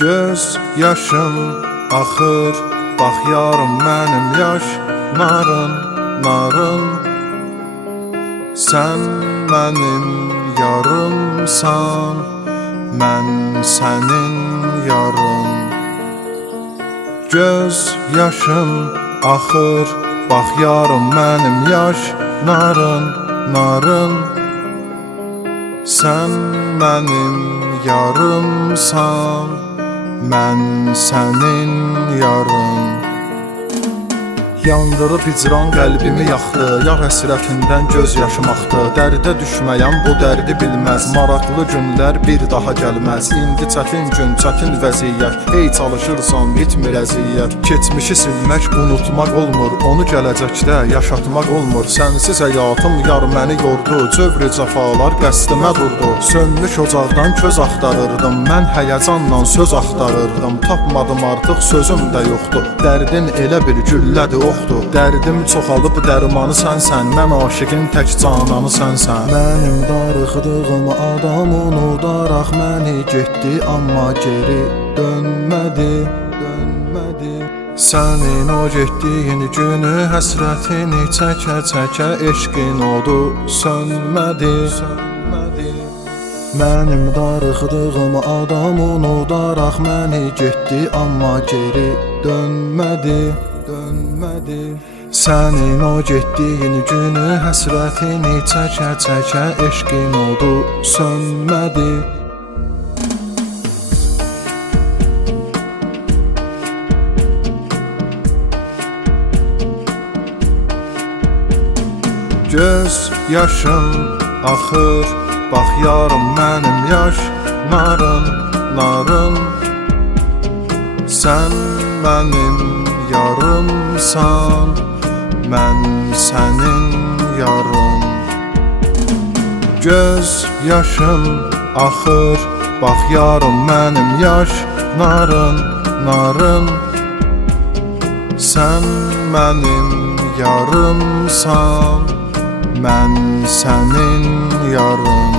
Göz yaşım axır, bax yarım mənim yaş narın, narın. Sən mənim yarımsan, mən sənin yarım. Göz yaşım axır, bax yarım mənim yaş narın, narın. Sən mənim yarımsan, mən sənin yarım. Yandırıb hicran qəlbimi yaxdı, yar həsrətindən göz yaşım axdı. Dərdə düşməyəm bu dərdi bilməz, maraqlı günlər bir daha gəlməz. İndi çətin gün, çətin vəziyyət, hey çalışırsan bitmir əziyyət. Keçmişi silmək, unutmaq olmur, onu gələcəkdə yaşatmaq olmur. Sənsiz həyatım yar məni yordu, cövrü cəfalar qəsdimə durdu. Sönmüş ocaqdan köz axtarırdım, mən həyəcanla söz axtarırdım. Tapmadım artıq sözüm də yoxdur, dərdin elə bir güllədir o. Dərdim çoxalıb dərmanı sənsən, mən aşiqin tək cananı sənsən. Mənim darıxdığım adam unudaraq məni getdi, amma geri dönmədi, dönmədi. Sənin o getdiyin günü həsrətini çəkə-çəkə eşqin odu sönmədi, sönmədi. Mənim darıxdığım adam unudaraq məni getdi, amma geri dönmədi, dönmədi. Sənin o getdiyin günü həsrətini çəkə-çəkə eşqin odu sönmədi. Göz yaşım axır, bax yarım mənim yaş narın, narın. Sən mənim yarımsan, mən sənin yarım. Göz yaşım axır, bax yarım mənim yaş narın, narın. Sən mənim yarımsan, mən sənin yarım.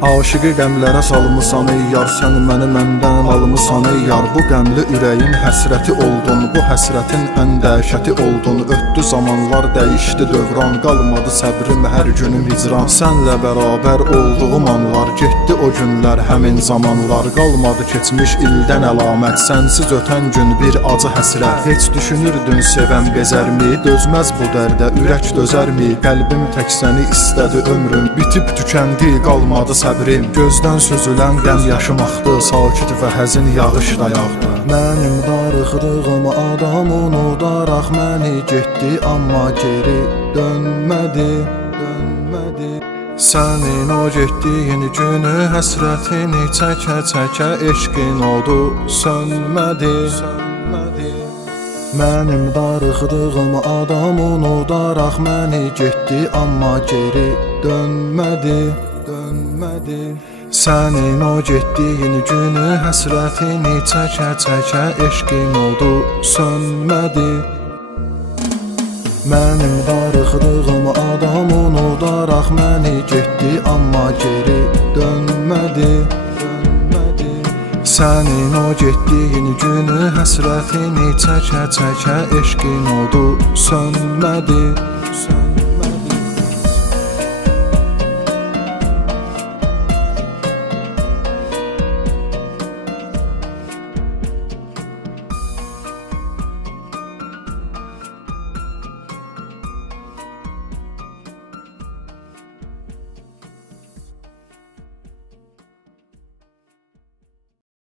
Aşıqı qəmlərə salmısan ey yar, sən məni məndən almısan ey yar. Bu qəmli ürəyin həsrəti oldun, bu həsrətin ən dəhşəti oldun. Ötdü zamanlar, dəyişdi dövran, qalmadı səbrim hər günüm hicran. Sənlə bərabər olduğum anlar, getdi o günlər həmin zamanlar. Qalmadı keçmiş ildən əlamət, sənsiz ötən gün bir acı həsrət. Heç düşünürdün sevən bezərmi, dözməz bu dərdə ürək dözərmi? Qəlbim tək səni istədi ömrüm, bitib tükəndi, qalmadı səbrim. Gözdən süzülən qəm yaşım axdı, sakit və həzin yağış da yağdı. Mənim darıxdığım adam unudaraq məni getdi, amma geri dönmədi, dönmədi. Sənin o getdiyin günü həsrətini çəkə-çəkə eşqin odu sönmədi, sönmədi. Mənim darıxdığım adam unudaraq məni getdi, amma geri dönmədi, dönmədi. Sənin o getdiyin günü həsrətini çəkə-çəkə eşqin odu sönmədi. Mənim darıxdığım adam unudaraq məni getdi, amma geri dönmədi, dönmədi. Sənin o getdiyin günü həsrətini çəkə-çəkə eşqin odu sönmədi, sönmədi.